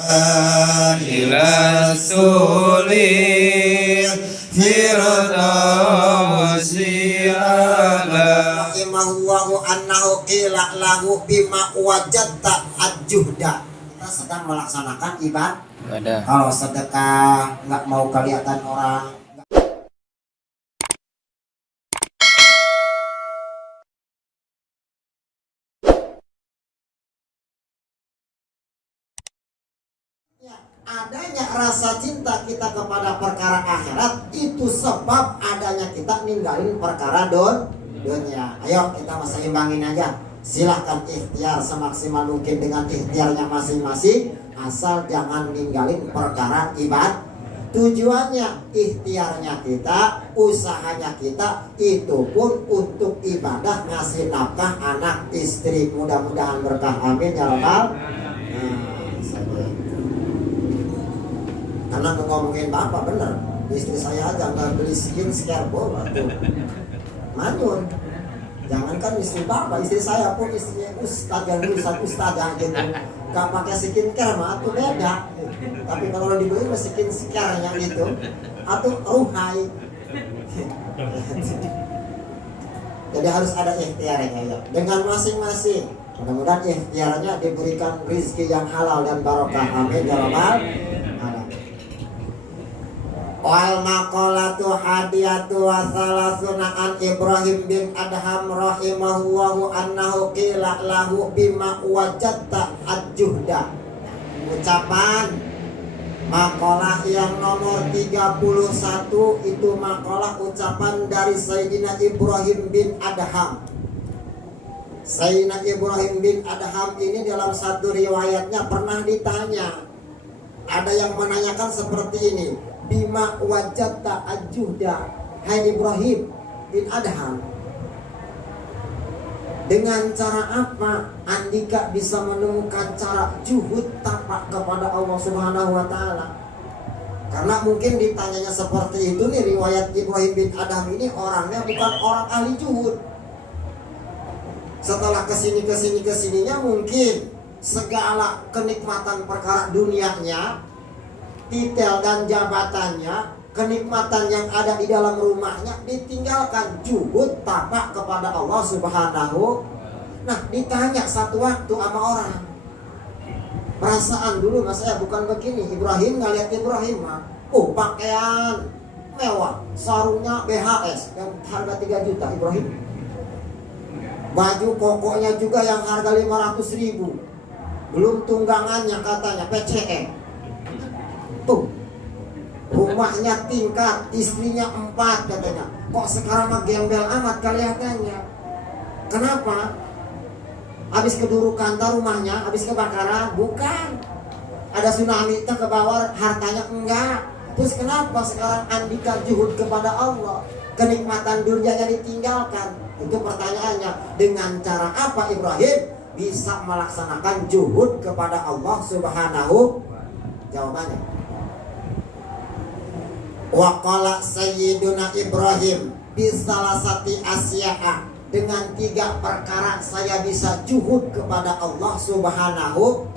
ila sulir firdausi ala rahimahullahu annahu qila lahu bima wajadta ajuhda. Kita sedang melaksanakan ibadah. Kalau sedekah nggak mau kelihatan orang, adanya rasa cinta kita kepada perkara akhirat itu sebab adanya kita ninggalin perkara dunia. Ayo kita seimbangin aja. Silahkan ikhtiar semaksimal mungkin dengan ikhtiarnya masing-masing, asal jangan ninggalin perkara ibadah. Tujuannya ikhtiarnya kita, usahanya kita itu pun untuk ibadah, ngasih nafkah anak istri, mudah-mudahan berkah, amin ya rabbal. Karena ngomongin bapak bener, istri saya aja nggak beli skin scareball atau manyun. Jangankan istri bapak, istri saya pun istrinya ustad yang ustadzah gitu, nggak pakai skincare mah atau beda. Tapi kalau dibeli mah skincare yang gitu atau ruhai. Jadi harus ada ikhtiarnya ya, dengan masing-masing. Mudah-mudahan ikhtiarnya diberikan rezeki yang halal dan barokah, amin ya rabbal. Wal maqalatu hadiyatu wa salasuna an Ibrahim bin Adham rahimahullahu annahu qila lahu bima wajadta ajuhda. Ucapan makalah yang nomor 31 itu makalah ucapan dari Sayyidina Ibrahim bin Adham. Sayyidina Ibrahim bin Adham ini dalam satu riwayatnya pernah ditanya. Ada yang menanyakan seperti ini, bima wajadta ajuhda, hai Ibrahim bin Adham, dengan cara apa Andika bisa menemukan cara juhud tapak kepada Allah Subhanahu wa Ta'ala? Karena mungkin ditanyanya seperti itu nih, riwayat Ibrahim bin Adham ini orangnya bukan orang ahli juhud. Setelah kesininya mungkin segala kenikmatan perkara dunianya, titel dan jabatannya, kenikmatan yang ada di dalam rumahnya ditinggalkan, juhud tapak kepada Allah Subhanahu. Nah, ditanya satu waktu sama orang, perasaan dulu mas saya bukan begini. Ibrahim ngeliat Ibrahim mah, pakaian mewah, sarungnya BHS yang harga 3 juta Ibrahim, baju kokonya juga yang harga 500.000, belum tunggangannya katanya PCE. Tuh, rumahnya tingkat, istrinya 4 katanya. Kok sekarang mah gembel amat kelihatannya? Kenapa? Habis kedurukan rumahnya, habis kebakaran? Bukan. Ada tsunami ke bawah, hartanya enggak. Terus kenapa sekarang Andika juhud kepada Allah? Kenikmatan dunianya ditinggalkan. Itu pertanyaannya. Dengan cara apa Ibrahim bisa melaksanakan juhud kepada Allah Subhanahu? Jawabannya, waqala Sayyiduna Ibrahim bisalasati asya'a, dengan 3 perkara saya bisa juhud kepada Allah Subhanahu.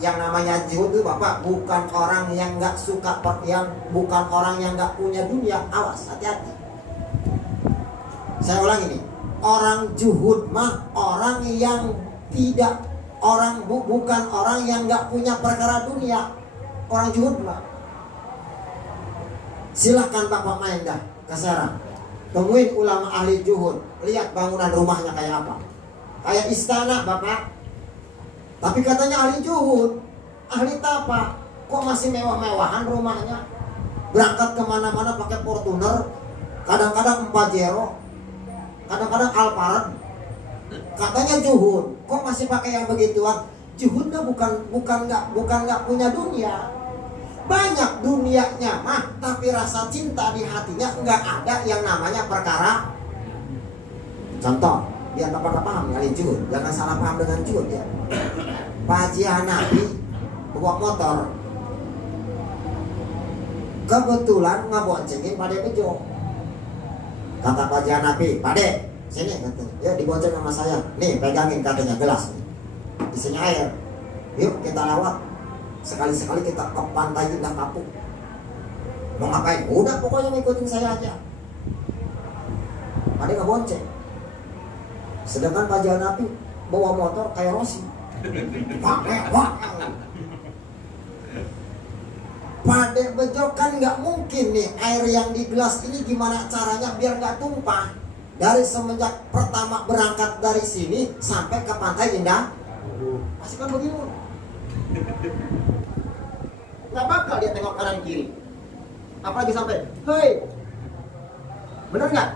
Yang namanya juhud itu Bapak bukan orang yang nggak suka, yang bukan orang yang nggak punya dunia. Awas, hati-hati. Saya ulang ini, orang juhud mah orang yang tidak, bukan orang yang nggak punya perkara dunia. Orang juhud mah, silahkan Bapak main dah ke Serang, temuin ulama ahli juhud, lihat bangunan rumahnya kayak apa, kayak istana Bapak. Tapi katanya ahli juhud, ahli tapak, kok masih mewah-mewahan rumahnya, berangkat kemana-mana pakai Fortuner, kadang-kadang Pajero, kadang-kadang Alphard. Katanya juhud, kok masih pakai yang begituan? Juhudnya bukan nggak punya dunia. Banyak dunianya mah, tapi rasa cinta di hatinya nggak ada yang namanya perkara. Contoh, biar Bapak paham ya juhud, jangan salah paham dengan juhud ya. Pak Haji Hanafi bawa motor, kebetulan ngaboncengin Pak De Bejo. Kata Pak Haji Hanafi, Pak De, sini katanya, ya dibonceng sama saya, nih pegangin katanya gelas nih, isinya air, yuk kita lewat. Sekali-sekali kita ke pantai Indah Kapuk. Mau ngapain? Udah pokoknya ngikutin saya aja. Ada nggak bonceng. Sedangkan Pak Janapi bawa motor kayak Rossi. Pade Bejo kan nggak mungkin nih air yang di gelas ini gimana caranya biar nggak tumpah. Dari semenjak pertama berangkat dari sini sampai ke pantai Indah, pasti kan begini. Nggak bakal dia tengok kanan kiri. Apalagi sampai, hei, bener nggak?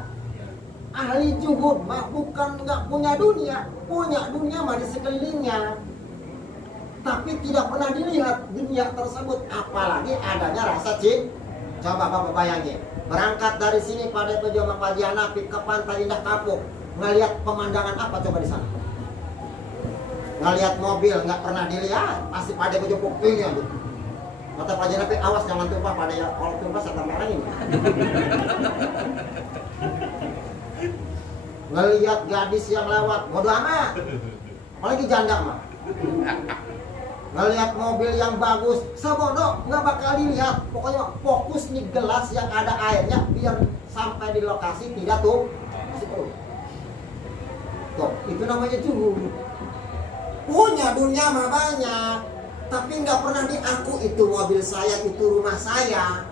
Ahli juhud mah bukan nggak punya dunia mah di sekelilingnya, tapi tidak pernah dilihat dunia tersebut, apalagi adanya rasa cinta. Coba Bapak bayangin, berangkat dari sini pada Bejo Pak Janapi ke pantai Indah Kapuk, ngelihat pemandangan apa coba di sana? Ngelihat mobil nggak pernah dilihat, pasti pada Bejo kupingnya tuh. Kata Pak Janapi, awas jangan tumpah, pada ya kalau tumpah saya tambahin. Ngelihat gadis yang lewat, bodo amat. Apalagi janda mah. Ngelihat mobil yang bagus, sebodoh, nggak bakal dilihat. Pokoknya fokus nih gelas yang ada airnya, biar sampai di lokasi tidak tuh. Tuh, itu namanya juhud. Punya dunia mah banyak, tapi nggak pernah diaku itu mobil saya, itu rumah saya.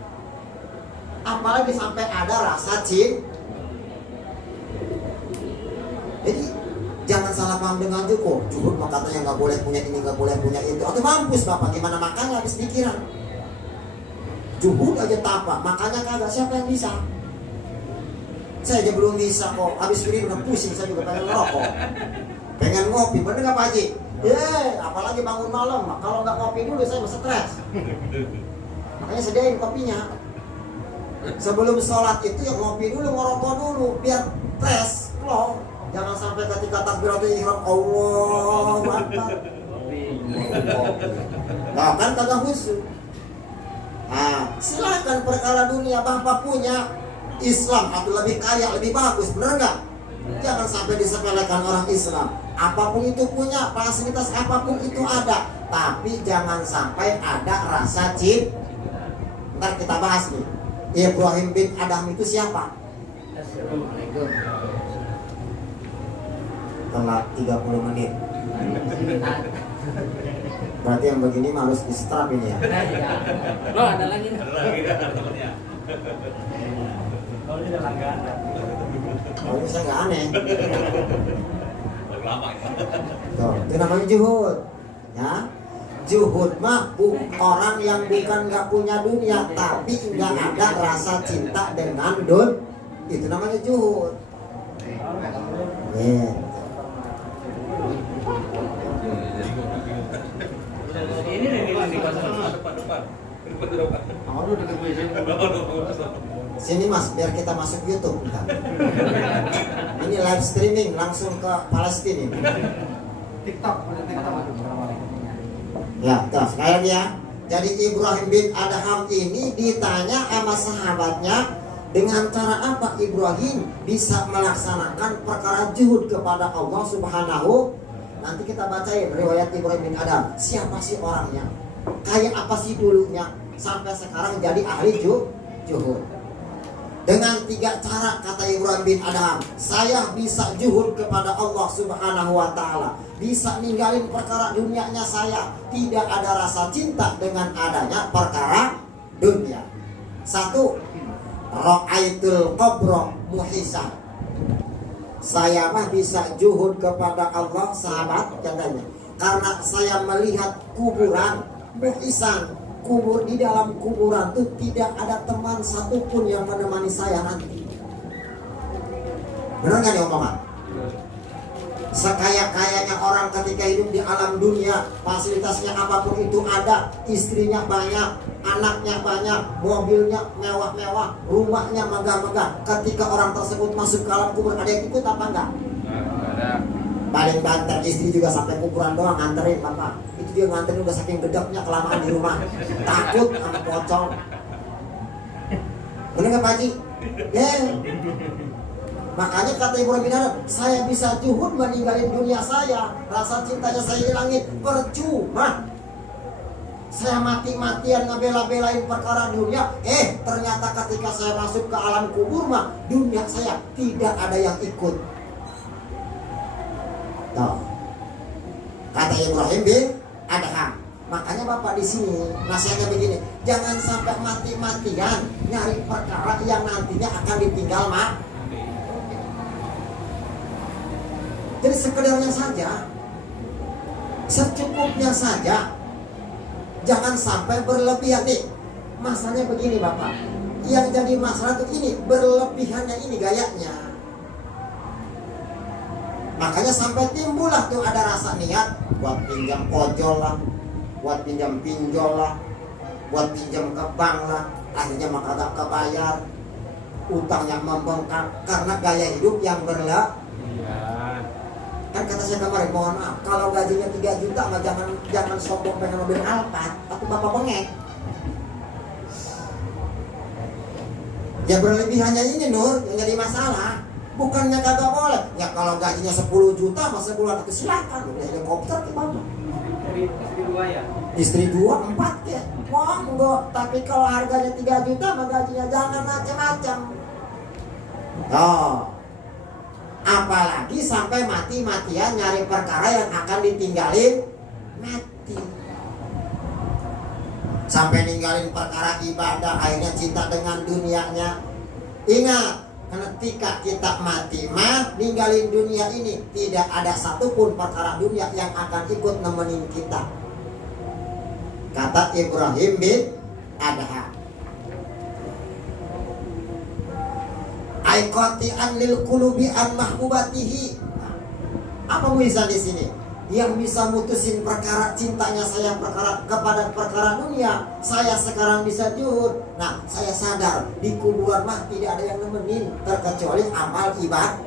Apalagi sampai ada rasa cinta. Jadi jangan salah paham dengan juhud. Juhud mah katanya nggak boleh punya ini, nggak boleh punya itu. Atau mampus Bapak, gimana makannya habis pikiran. Juhud aja tapak, makanya kagak, siapa yang bisa? Saya aja belum bisa kok. Habis ini udah pusing, saya juga pengen ngerokok, pengen ngopi, bener nggak Pak Haji? Apalagi bangun malam, kalau nggak ngopi dulu saya stres. Makanya sediain kopinya. Sebelum sholat itu ya ngopi dulu, ngerokok dulu, biar fresh, flow. Jangan sampai ketika takbiratul ihram Allahu Akbar. Nah kan kagak khusyuk. Nah, silakan perkara dunia Bapak punya Islam atau lebih kaya, lebih bagus, bener nggak? Jangan sampai disepelekan orang Islam. Apapun itu punya, fasilitas apapun itu ada, tapi jangan sampai ada rasa cinta. Ntar kita bahas nih. Ibrahim bin Adham itu siapa? Assalamualaikum. Telat 30 menit. Berarti yang begini mah harus di strap ini ya. Loh, ada lagi nih. Kalau ini udah langganan. Kalau ini saya nggak aneh. Lama ya. Tuh, itu namanya juhud. Ya, juhud mah orang yang bukan nggak punya dunia, tapi nggak ada rasa cinta dengan itu namanya juhud. Ini di depan. Oh, lu deket gue sini. Sini Mas, biar kita masuk YouTube. Bentar. Ini live streaming langsung ke Palestina ini. TikTok. Ya, terus sekali lagi ya. Jadi Ibrahim bin Adham ini ditanya sama sahabatnya, dengan cara apa Ibrahim bisa melaksanakan perkara juhud kepada Allah Subhanahu. Nanti kita bacain riwayat Ibrahim bin Adham. Siapa sih orangnya? Kayak apa sih dulunya sampai sekarang jadi ahli juhud? Dengan 3 cara kata Ibrahim bin Adham, saya bisa juhud kepada Allah Subhanahu wa ta'ala, bisa ninggalin perkara dunianya saya, tidak ada rasa cinta dengan adanya perkara dunia. 1. Ra'aitul qabra muhisan. Saya mah bisa juhud kepada Allah, sahabat katanya, karena saya melihat kuburan muhisan. Kubur, di dalam kuburan tuh tidak ada teman satupun yang menemani saya nanti. Benar nggak nih omongan? Sekaya-kayanya orang ketika hidup di alam dunia, fasilitasnya apapun itu ada, istrinya banyak, anaknya banyak, mobilnya mewah-mewah, rumahnya megah-megah. Ketika orang tersebut masuk ke alam kubur, ada yang ikut apa enggak? Ada. Paling banter istri juga sampai kuburan doang nganterin Bapak. Itu dia nganterin udah saking gedeknya kelamaan di rumah. Takut sama pocong. Bener nggak Pak Haji? Makanya kata Ibrahim bin Adham, saya bisa juhud meninggalin dunia saya, rasa cintanya saya hilangin, percuma. Saya mati-matian ngebela-belain perkara dunia. Ternyata ketika saya masuk ke alam kubur mah dunia saya tidak ada yang ikut. Tuh. Kata Ibrahim bin Adham. Makanya Bapak di sini nasihatnya begini, jangan sampai mati-matian nyari perkara yang nantinya akan ditinggal mak. Jadi sekedarnya saja, secukupnya saja, jangan sampai berlebihan nih. Masalahnya begini Bapak, yang jadi masalah tuh ini berlebihannya ini gayanya. Makanya sampai timbullah tuh ada rasa niat buat pinjam ojol lah, buat pinjam pinjol lah, buat pinjam ke bank lah, akhirnya maka gak kebayar, utangnya membengkak karena gaya hidup yang berlebihan. Kan kata saya kemarin, mohon maaf, kalau gajinya 3 juta mah jangan sombong pengen mobil Alphard, tapi Bapak bengek. Ya berlebihannya ini Nur yang jadi masalah. Bukannya kagak boleh. Ya kalau gajinya 10 juta masa bulan itu silakan, udah helikopter ke Bapak. Istri 2 ya? Istri 2, 4 ya. Monggo, tapi kalau harganya 3 juta mah gajinya jangan macam-macam. Oh. Apalagi sampai mati-matian nyari perkara yang akan ditinggalin mati. Sampai ninggalin perkara ibadah, akhirnya cinta dengan dunianya. Ingat, ketika kita mati mah ninggalin dunia ini, tidak ada satupun perkara dunia yang akan ikut nemenin kita. Kata Ibrahim bin Adham. Aikoti anil kulubi an mahbubatihi. Apa bisa di sini? Yang bisa mutusin perkara cintanya saya perkara kepada perkara dunia. Saya sekarang bisa jujur. Nah, saya sadar di kuburan mah tidak ada yang nemenin terkecuali amal ibadah.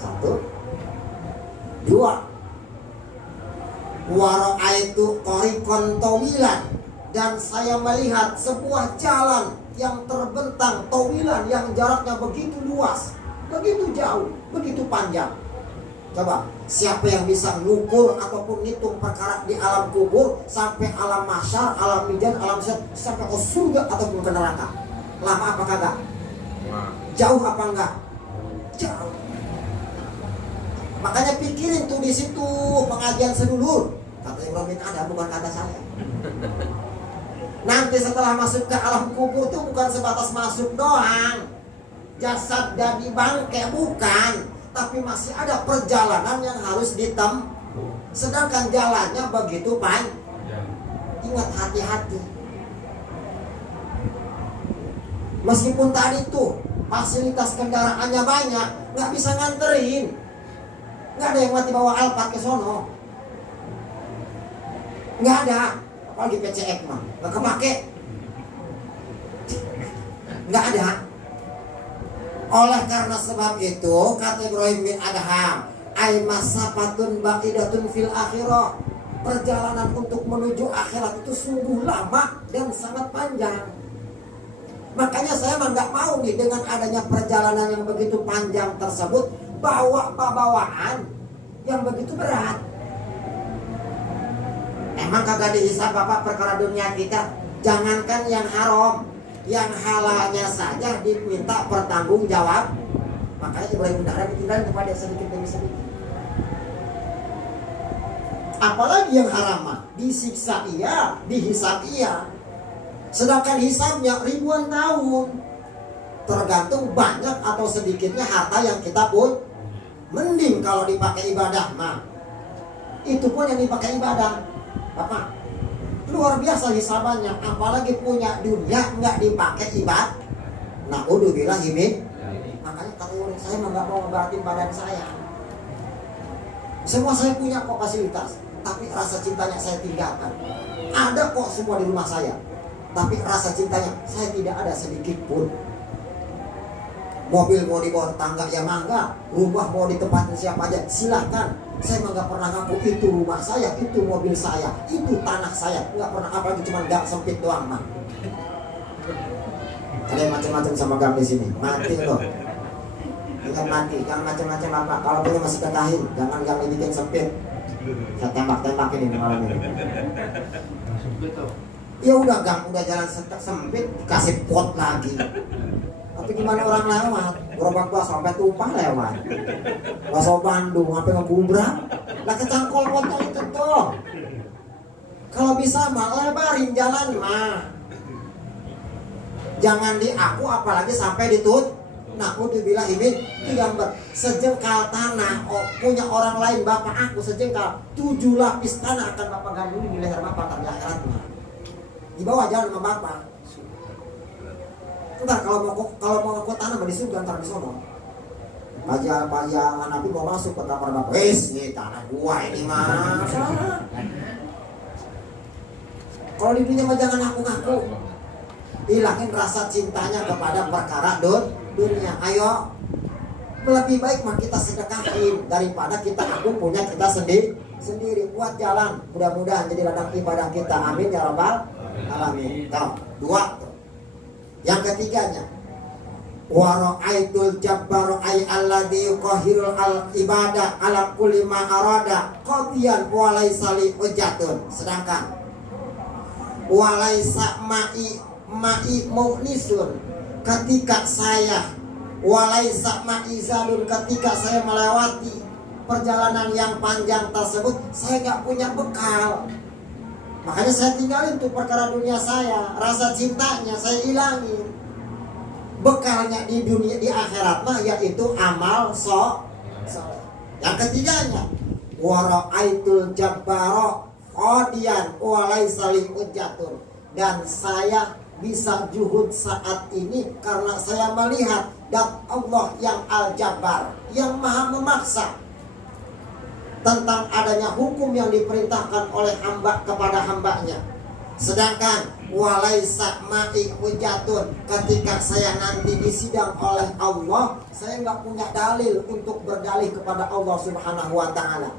1, 2. Wara'aitu tariqan tawilan, dan saya melihat sebuah jalan yang terbentang tawilan, yang jaraknya begitu luas, begitu jauh, begitu panjang. Coba, siapa yang bisa ngukur ataupun ngitung perkara di alam kubur sampai alam mahsyar, alam mizan, alam sirat, sampai ke surga ataupun ke neraka? Lama apa kagak? Jauh apa enggak? Jauh. Makanya pikirin tuh di situ pengajian sedulur. Kata Ibrahim ada, bukan kata saya. Nanti setelah masuk ke alam kubur tuh bukan sebatas masuk doang, jasad jadi bangke, bukan, tapi masih ada perjalanan yang harus ditempuh. Sedangkan jalannya begitu panjang. Ingat, hati-hati. Meskipun tadi tuh fasilitas kendaraannya banyak, nggak bisa nganterin, nggak ada yang mati bawa Alphard ke sono, nggak ada. Apalagi PCX mah nggak kepake, nggak ada. Oleh karena sebab itu kata Ibrahim bin Adham, ay masafatun ba'idatun fil akhirah, perjalanan untuk menuju akhirat itu sungguh lama dan sangat panjang. Makanya saya mah nggak mau nih dengan adanya perjalanan yang begitu panjang tersebut bawa bawaan yang begitu berat. Emang kagak dihisab Bapak perkara dunia kita? Jangankan yang haram, yang halalnya saja diminta pertanggung jawab. Makanya Ibrahim bin Adham ditinggalin kepada sedikit demi sedikit. Apalagi yang haram mah disiksa iya, dihisab iya. Sedangkan hisabnya ribuan tahun. Tergantung banyak atau sedikitnya harta yang kita pun. Mending kalau dipakai ibadah mah, itu pun yang dipakai ibadah Bapak, luar biasa hisabannya. Apalagi punya dunia nggak dipakai ibadah. Nah, udzubillah himin. Makanya kata orang saya mah nggak mau ngebaratin badan saya. Semua saya punya kok fasilitas, tapi rasa cintanya saya tinggalkan. Ada kok semua di rumah saya, tapi rasa cintanya saya tidak ada sedikit pun. Mobil mau dibawa tetangga ya mangga, rumah mau ditempatin siapa aja silahkan. Saya mah nggak pernah ngaku itu rumah saya, itu mobil saya, itu tanah saya, nggak pernah, apalagi cuma nggak sempit doang mah. Ada yang macam-macam sama gang di sini, mati loh. Ingat mati, jangan macam-macam apa. Kalau boleh masih ketahin, jangan gang dibikin sempit. Saya tembak-tembakin ini malam ini. Betul. Ya udah gang, udah jalan sempit, dikasih pot lagi. Tapi gimana orang lewat? Gerobak gua sampai tumpah lewat. Bakso Bandung sampai ngebubrak. Lah kecangkol potnya itu tuh. Kalau bisa mah lebarin jalan mah. Jangan di aku apalagi sampai ditut. Nah, udah ini gambar sejengkal tanah punya orang lain bapak aku sejengkal 7 lapis tanah akan bapak ganduli di leher bapak di akhirat mah. Di bawah jalan sama bapak. Entar kalau mau aku tanah di surga ntar di sono. Pajang Nabi mau masuk ke kamar bapak. Ini tanah gua ini mah. Kalau di dunia mah jangan ngaku-ngaku. Hilangin rasa cintanya kepada perkara dunia. Ayo, lebih baik mah kita sedekahin daripada kita aku punya kita sendiri buat jalan. Mudah-mudahan jadi ladang ibadah kita. Amin ya rabbal alamin. Tuh, 2 tuh. Yang ketiganya, wa ra'aitul jabbar ay alladhi yuqahirul al ibadah ala kulli ma arada qadiyan wa laisa li hujjatun. Sedangkan wa laisa ma'i mu'nisun, ketika saya walaisa ma'izalun, ketika saya melewati perjalanan yang panjang tersebut, saya nggak punya bekal. Makanya saya tinggalin tuh perkara dunia saya, rasa cintanya saya hilangin. Bekalnya di dunia di akhirat mah yaitu amal soleh. Yang ketiganya, wara'aitul jabbaro qadiyan walaisa li hujjatun, dan saya bisa juhud saat ini karena saya melihat dat Allah yang Al-Jabbar, yang maha memaksa tentang adanya hukum yang diperintahkan oleh hamba kepada hambanya. Sedangkan walaisa ma'i hujjatun, ketika saya nanti disidang oleh Allah, saya nggak punya dalil untuk berdalih kepada Allah Subhanahu wa ta'ala.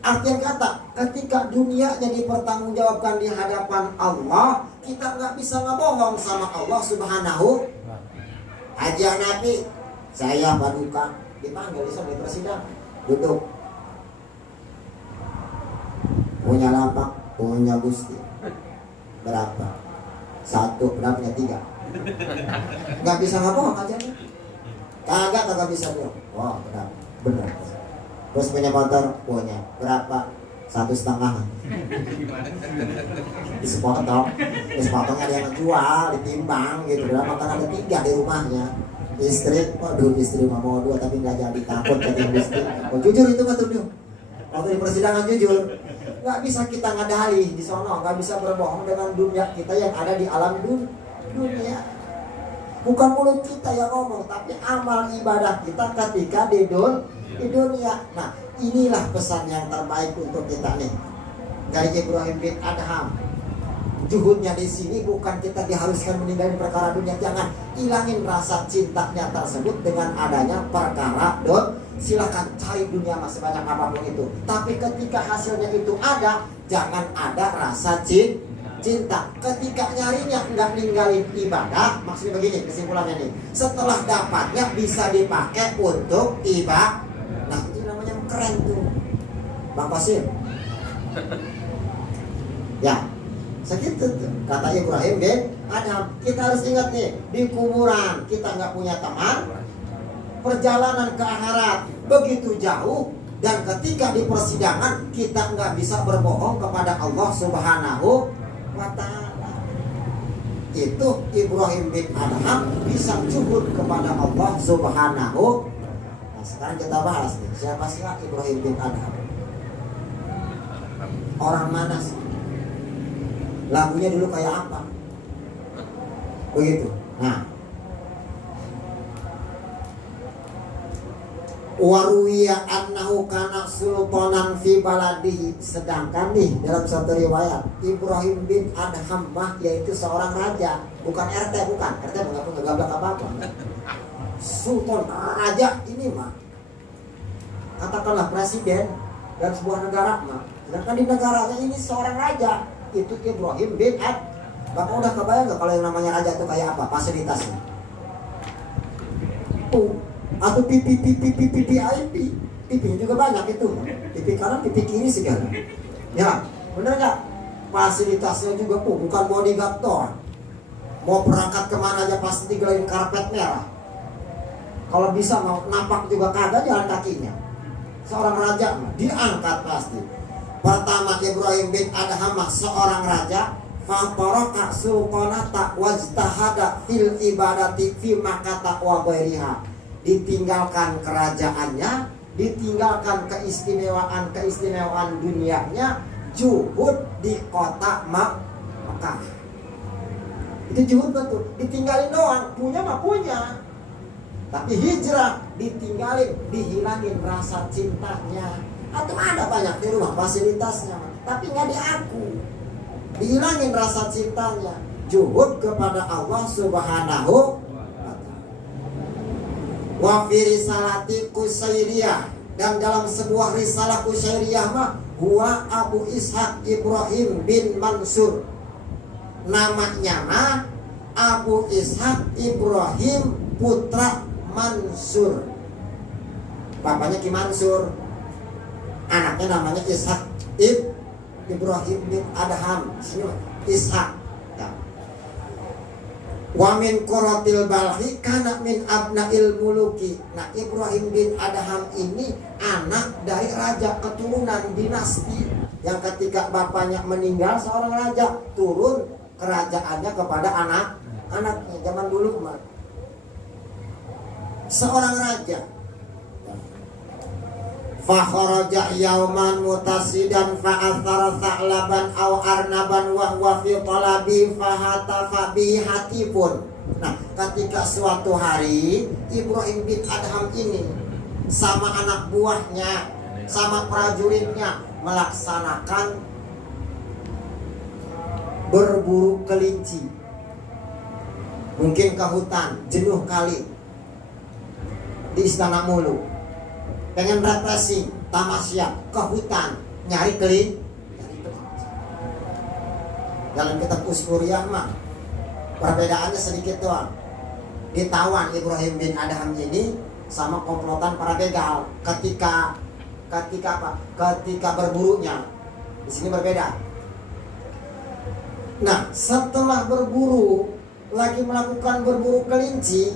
Artinya kata, ketika dunianya dipertanggungjawabkan di hadapan Allah, kita nggak bisa ngebohong sama Allah Subhanahu. Haji Nabi, saya Paduka dipanggil di persidangan, duduk. Punya lapak, punya gusti. Berapa? 1, berapa? 3. Nggak bisa ngebohong aja. Kagak bisa bohong. Wah, benar. Terus punya motor, punya berapa? 1,5. Disepotong ada yang jual, ditimbang gitu. Dalam makan ada 3 di rumahnya. Istri mah mau 2 tapi nggak jadi, takut jadi istri. Oh, jujur itu kan tuh. Waktu di persidangan jujur. Nggak bisa kita ngadali di sono, nggak bisa berbohong dengan dunia kita yang ada di alam dunia. Bukan mulut kita yang ngomong, tapi amal ibadah kita ketika di dunia. Nah, inilah pesan yang terbaik untuk kita nih dari Ibrahim bin Adham. Juhudnya di sini bukan kita diharuskan meninggalkan perkara dunia, jangan hilangin rasa cintanya tersebut dengan adanya perkara silakan cari dunia mas sebanyak apapun itu, tapi ketika hasilnya itu ada, jangan ada rasa cinta. Ketika nyarinya nggak ninggalin ibadah, maksudnya begini kesimpulannya nih, setelah dapatnya bisa dipakai untuk ibadah. Nah, itu namanya keren tuh, Bang Pasir. Ya, segitu tuh kata Ibrahim bin Adham. Kita harus ingat nih, di kuburan kita nggak punya teman, perjalanan ke akhirat begitu jauh, dan ketika di persidangan kita nggak bisa berbohong kepada Allah Subhanahu wa ta'ala. Itu Ibrahim bin Adham bisa juhud kepada Allah Subhanahu. Nah, sekarang kita bahas nih, siapa sih Ibrahim bin Adham? Orang mana sih? Lagunya dulu kayak apa? Begitu. Nah, waruwiya annahu kana sultanan fi baladihi. Sedangkan nih dalam satu riwayat, Ibrahim bin Adham yaitu seorang raja, bukan RT, bukan RT nggak gablak apa-apa. Sultan, raja ini mah katakanlah presiden dan sebuah negara mah. Sedangkan di negaranya ini seorang raja, itu Ibrahim bin Adham. Bapak udah kebayang nggak kalau yang namanya raja itu kayak apa fasilitasnya? Atau VIP. pipinya juga banyak itu, pipi kanan, pipi kiri segala. Ya, bener nggak? Fasilitasnya juga bukan bodyguard doang. Mau berangkat kemana aja pasti digelain karpet merah. Kalau bisa mau napak juga kagak jalan kakinya. Seorang raja diangkat pasti. Pertama Ibrahim bin Adham seorang raja, fataraka sultanata wajtahada fil ibadati fi makata wa ghairiha. Ditinggalkan kerajaannya, ditinggalkan keistimewaan dunianya, juhud di kota Makkah. Itu juhud betul, ditinggalin doang, punya mah punya. Tapi hijrah ditinggalin, dihilangin rasa cintanya. Atau ada banyak di rumah fasilitasnya, tapi nggak diaku, dihilangin rasa cintanya. Juhud kepada Allah Subhanahu wa ta'ala. Wa fi risalati Qusairiyah, dan dalam sebuah risalah Qusairiyah mah huwa Abu Ishaq Ibrahim bin Mansur. Namanya mah Abu Ishaq Ibrahim putra Mansur. Bapaknya Ki Mansur, anaknya namanya Ishaq Ibrahim bin Adham. Ishaq. Ya. Wa min quratil balhi kana min abnail muluki. Nah, Ibrahim bin Adham ini anak dari raja, keturunan dinasti yang ketika bapaknya meninggal seorang raja, turun kerajaannya kepada anak-anaknya. Zaman dulu kemarin seorang raja fakharaja yauman mutasidan fa'athara tha'laban aw arnaban wa huwa fi talabi fahatafa bihi hatibun. Nah, ketika suatu hari Ibrahim bin Adham ini sama anak buahnya, sama prajuritnya melaksanakan berburu kelinci. Mungkin ke hutan, jenuh kali di Istana Mulu, pengen refreshing, tamasya, ke hutan, nyari kelinci. Dalam kitab Uskuriyah mah perbedaannya sedikit doang. Ditawan Ibrahim bin Adham ini sama komplotan para begal ketika apa? Ketika berburunya. Di sini berbeda. Nah, setelah berburu, lagi melakukan berburu kelinci,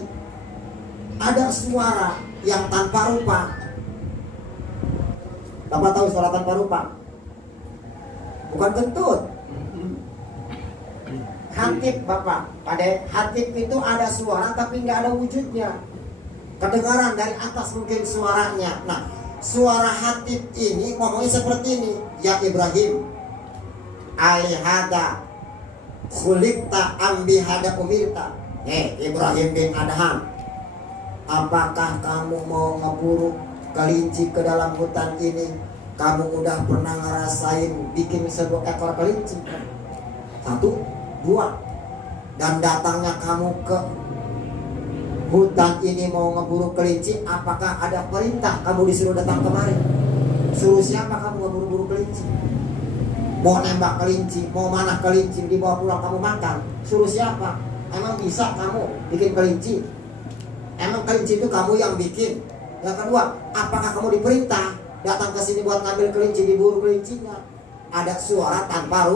ada suara yang tanpa rupa. Bapak tahu suara tanpa rupa? Bukan kentut. Hatib, Bapak. Pada hatib itu ada suara tapi nggak ada wujudnya. Kedengaran dari atas mungkin suaranya. Nah, suara hatib ini ngomongnya seperti ini. Ya Ibrahim, alihada khuliqta ambihada umirta. Ibrahim bin Adham, apakah kamu mau ngeburu kelinci ke dalam hutan ini? Kamu udah pernah ngerasain bikin sebuah ekor kelinci? 1, 2. Dan datangnya kamu ke hutan ini mau ngeburu kelinci, apakah ada perintah kamu disuruh datang kemari? Suruh siapa kamu ngeburu-buru kelinci? Mau nembak kelinci, mau manah kelinci, dibawa pulang kamu makan, suruh siapa? Emang bisa kamu bikin kelinci? Emang kelinci itu kamu yang bikin? Yang kedua, apakah kamu diperintah datang ke sini buat ngambil kelinci, diburu kelincinya? Ada suara tanpa